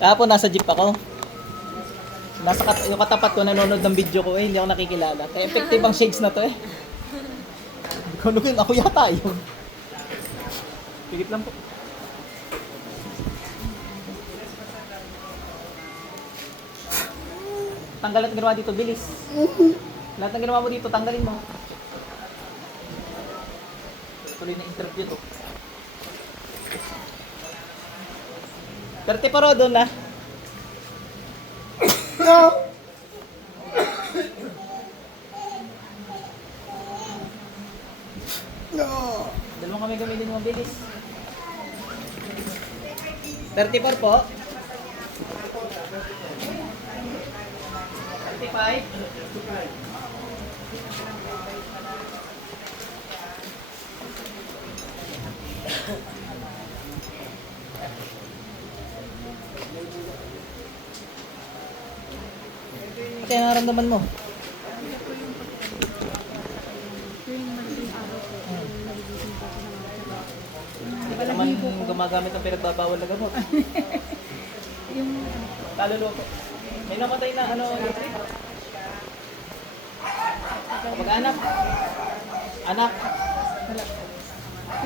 Kahapon nasa jeep ako. Yung katapat ko nanonood ng video ko hindi ako nakikilala. Kaya effective ang shades na to eh. Ako yata yun. Pigit lang po. Tanggal at ginawa dito, bilis. Lahat ng ginawa mo dito, tanggalin mo. Tuloy na interview to. 30 pa ro doon na. No. No. Dalawang kami gamitin mo, bilis. 34 po. 35. Kaya naramdaman mo? Hindi ka naman gumagamit ng pinagbabawal na gamot. Yung Kaluluwa po. May namatay na electric. Mag-anak. Anak.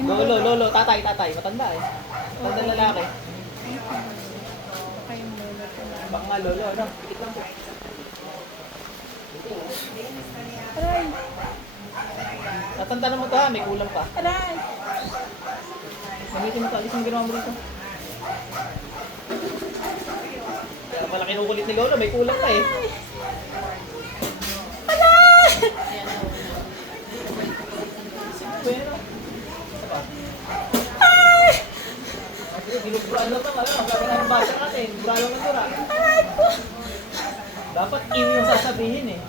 Lolo, tatay. Matanda eh. Matanda lalaki. kayong lolo ko. Baka nga lolo, ano? Pikit lang po. Aray! Natanda mo to ha, may kulang pa. Aray! Gamitin mo to, alis ang ginawa mo dito. Kaya pala kinukulit ni lolo, may kulang pa eh. Bueno. Ginubraan na ito, sabi na ng basa natin, buralo ng dura. Dapat iwi yung sasabihin eh.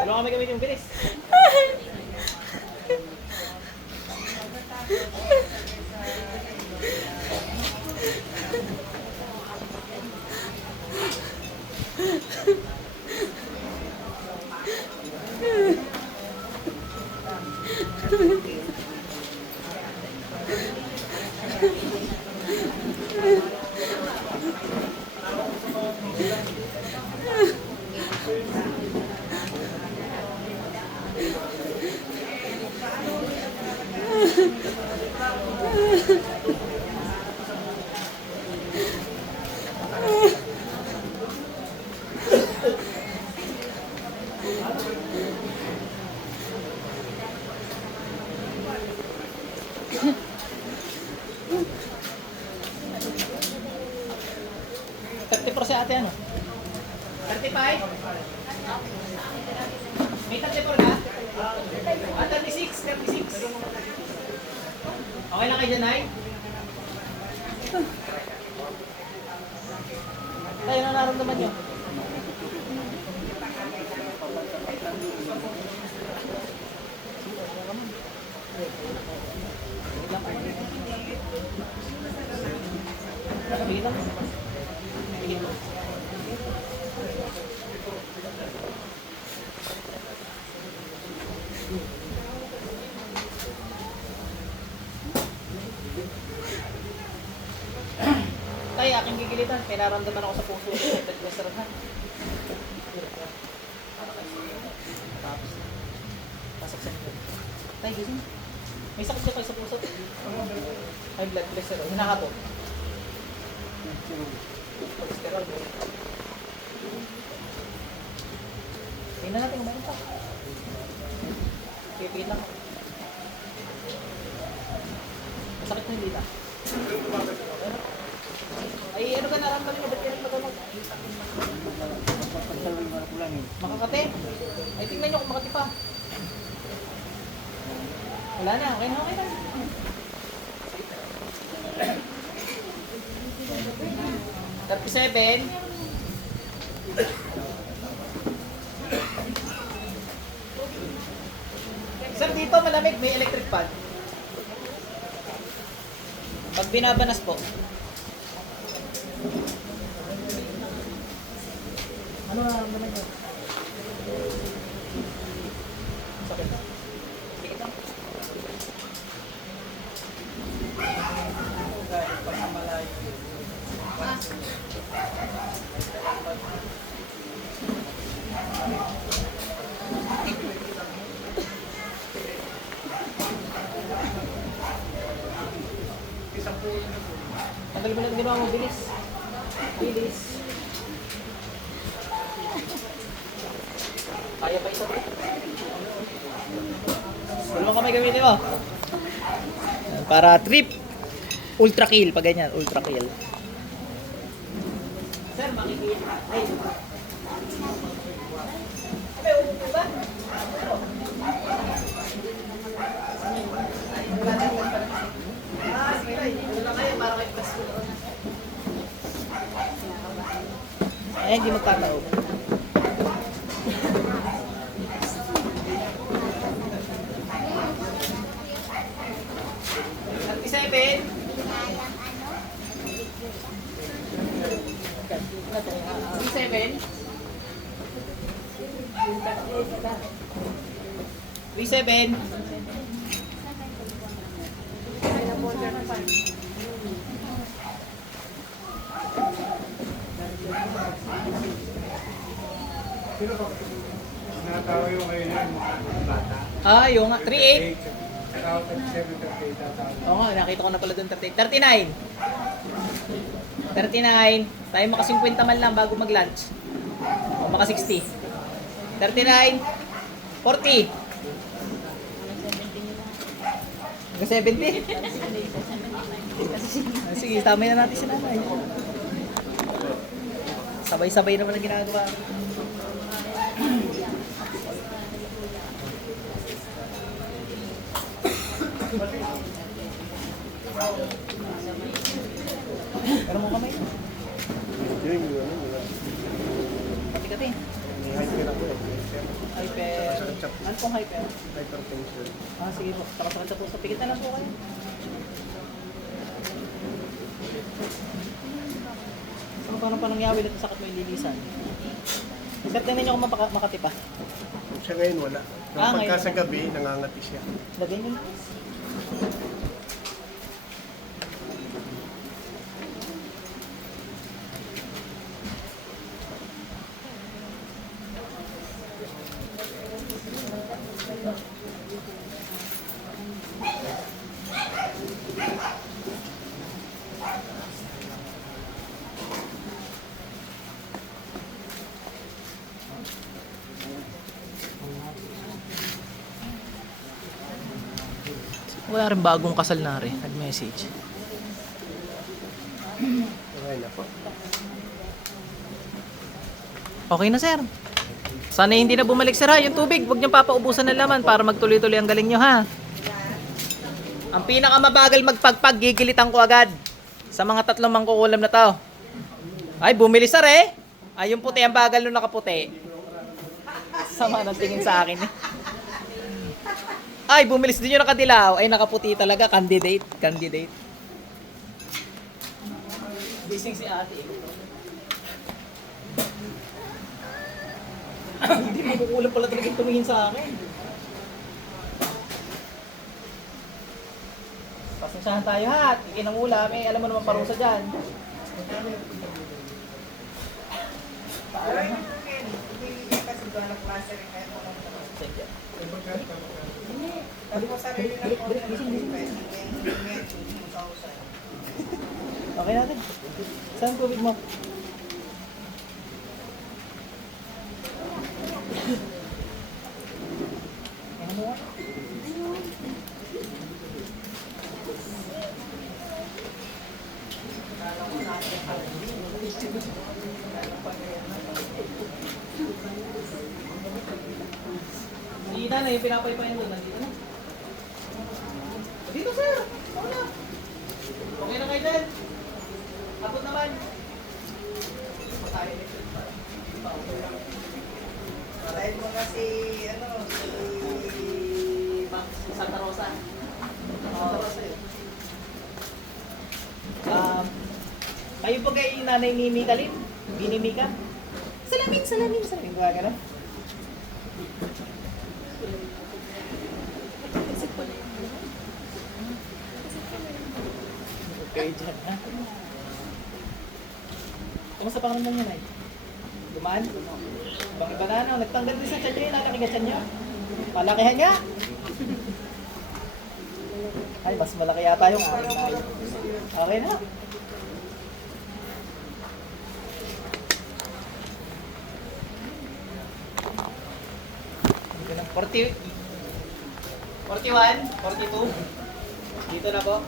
Dalawa kami gamitin yung bilis. Si ate ano? 35? May 34 ka? 36. Okay lang kayo dyan, Nay? Tayo na naramdaman nyo. Bigit lang. Bigit lang. Tay, aking gigilitan. Pinaramdaman ako sa puso. Restaurant ha. Tapos na. Pasok sa inyo. Tay, gising. May sakit siya kayo sa puso. High blood pressure. Hinaka po. Cholesterol. Tingnan natin kung meron pa. Pipigit lang. Masakit na yung dita. Ay, ano ka naramdaman mo? Ba't yan magkamag? Makakate? Ay, tingnan nyo kung makati pa. Wala na, okay na. 37. Sir, dito malamig, may electric fan. Pag binabanas po. Ano naman nyo? ba mo? Bilis. Bilis. Kaya pa isa ba? Dalawang kamay gamitin mo. Para trip. Ultra kill. Pag ganyan, ultra kill. Sir, makikita. Ay. May upo ba? Ay, hindi magtataog. 37. 37. 37. Natawa yung kayo na yung mga bata. Ah, yung nga. 38. Natawa 37, 38 tatawa. Oo nga, nakita ko na pala doon 38. 39. 39. Tayo maka 50 man lang bago mag-lunch. O maka 60. 39. 40. Hanggang 70. Sige, tamay na natin si nanay. Sabay-sabay naman ang ginagawa. Pero mo kamay. Pati-kati. Hyper. Ano pong hyper? Hypertension. Ah, sige po. Sakasakal sa puso. Pikit na lang po kayo. Ano paano pa nangyawi na sakit mo yung lilisan? Sir, tingnan niyo kung makati pa. Siya ngayon wala. Ah, Nung pagka ngayon sa gabi, nangangati siya. Lagay niyo. Wala rin bagong kasal na rin. Nag-message. Okay na po. Okay na, sir. Sana hindi na bumalik, sir, ha? Yung tubig, huwag niyong papaubusan ng laman para magtuloy-tuloy ang galing niyo, ha? Ang pinakamabagal magpagpag, gigilitan ko agad. Sa mga 3 mangkukulam na to. Ay, bumili, sir, eh. Ay, yung puti, ang bagal nung nakaputi. Sama ng tingin sa akin, eh. Ay, bumilis din yung nakadilaw. Ay, nakaputi talaga. Candidate. Candidate. Gising si ate. Hindi makukulang pala talaga tumingin sa akin. Pasensyahan tayo, ha. Ikin ang ulam. Eh, alam mo naman parusa dyan. Okay natin. Saan tubig mo? Ano mo? Si Ina na yung pinapaypayan doon. Nandito na. Dito, sir. Ako na. Okay na kayo din. Abot naman. Dahil mo nga si, ano, Max Santa Rosa. Santa Rosa yun. Kayo po kay nanay ni Mika Lim? Bini Mika? Salamin, salamin, salamin. Gawa ka na? Okay, dyan ha. Kumusta pa naman yan ay? Dumaan? Bang iba na ano? Nagtanggal din sa tiyan nyo yun. Lalaki ka tiyan nyo. Malakihan nga! Ay, mas malaki yata yung akin na. Okay na. 40, 41, 42. Dito na po.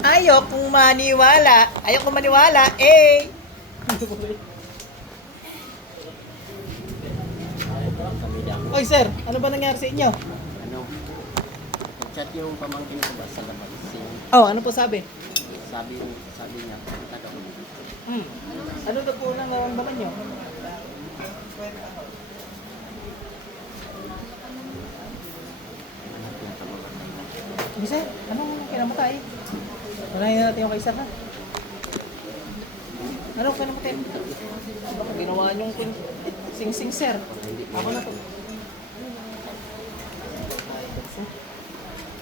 Ayokong maniwala. Ayokong maniwala. Eh! Oy sir, ano ba nangyari sa inyo? Ano, chat yung pamangkin ko ba sa labas. Oh, ano po sabi? Sabi niya, punta daw. Ano na po nang naramdaman nyo? Sir, anong kinamatay? Unahin natin yung kaisa ha? Anong kinamatay? Baka ginawa niyong sing-sing sir. Ako na to.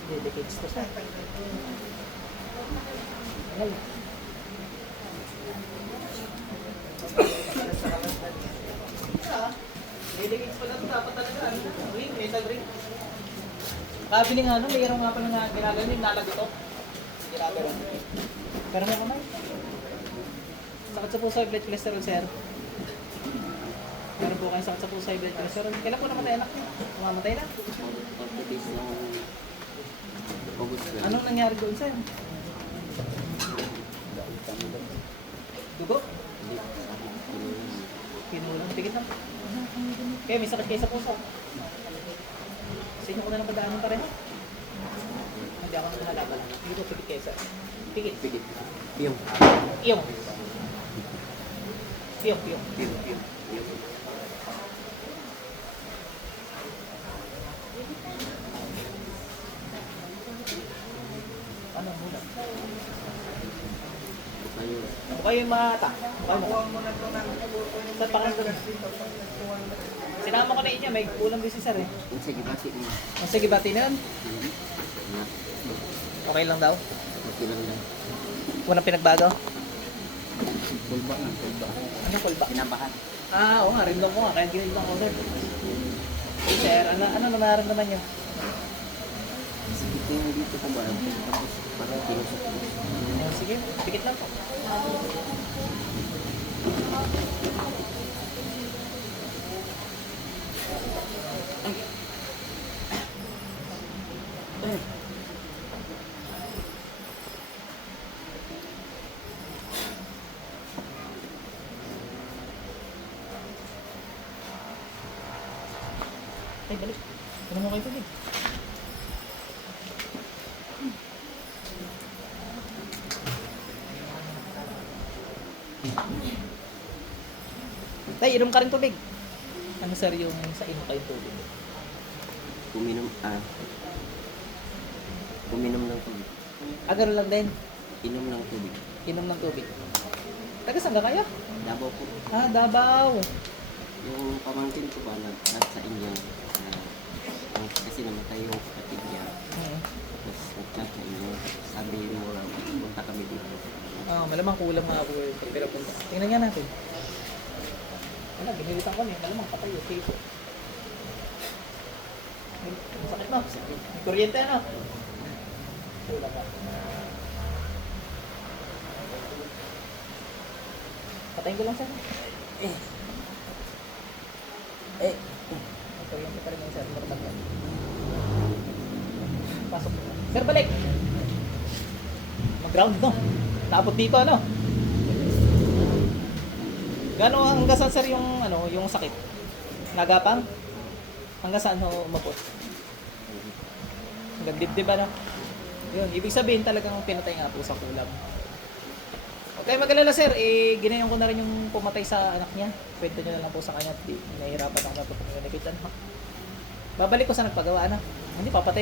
Dedicates to sir. Ayan. Dedicates pala ito. Dapat talaga. Ring, metal ring. Kabili nga nun, mayroon nga pala na ginagano yung nalagot ito. Ginagano. Pero may kamay. Sakit sa puso, high blood cholesterol, sir. Meron po kayo sakit sa puso, high blood cholesterol. Kailan po namatay anak niyo? Mamamatay na? 40 days ng August na. Anong nangyari doon, sir? Dugo? Pinulang. Tigit lang. Kaya may sakit kayo sa puso. Sa inyo ko na lang padaanan pareho. Hindi ako nalaban. Hindi ko pigit kayo, sir. Pigit. Pigit. Piyong. Iyong. Piyong, piyong. Piyong. Ano muna? Ayun. Ano kayo yung mata? Ano? Saan pa kayo? Sinama ko na inyo, may kulang din si sir eh. Yung sige, bakit niya? O sige, bati na yun. Okay lang daw? Okay lang lang. Walang pinagbago? Kulba nga, kulba. Anong kulba? Kinabahan. Ah, oo nga, rin lang ko nga, kaya ginil lang ako sir. Hey sir, ano nararamdaman nyo? Sakit yung dito ko ba? Tapos parang tinusok ko. Oh, sige, pikit lang po. Ay, balik. Ano mo kayo tubig? Tay, inom ka rin tubig. Ano sir yung sa inom kayong tubig? Uminom ng tubig. Ah, ganun lang din. Inom ng tubig. Inom ng tubig. Taga saan ka kayo? Davao po. Ah, Davao. Yung pamangkin ko ba nasa inyo. Kasi namatay yung kapatid niya. Tapos nag-chat sa inyo. Sabi mo lang, punta kami dito. Ah, malamang kulang mga po yung pagpira-punta. Tingnan nga natin. Wala, ginilitan ko niya. Malamang patay yung tipo. Masakit no? May kuryente ano? Wala ka. Patayin ko lang sir. May kuryente pa rin yung sir. Normal lang. Pasok mo. Sir, balik! Mag-ground no? Naabot dito ano? Gano'n hanggang saan sir yung yung sakit? Nagapang? Hanggang saan ho umabot? Hanggang dibdib ano? Yun, ibig sabihin talagang pinatay nga po sa kulam. Okay, mag-alala sir, ginayon ko na rin yung pumatay sa anak niya. Kwento nyo na lang po sa kanya at nahihirapan ako na po communicate. Babalik ko sa nagpagawa, ano? Hindi, papatay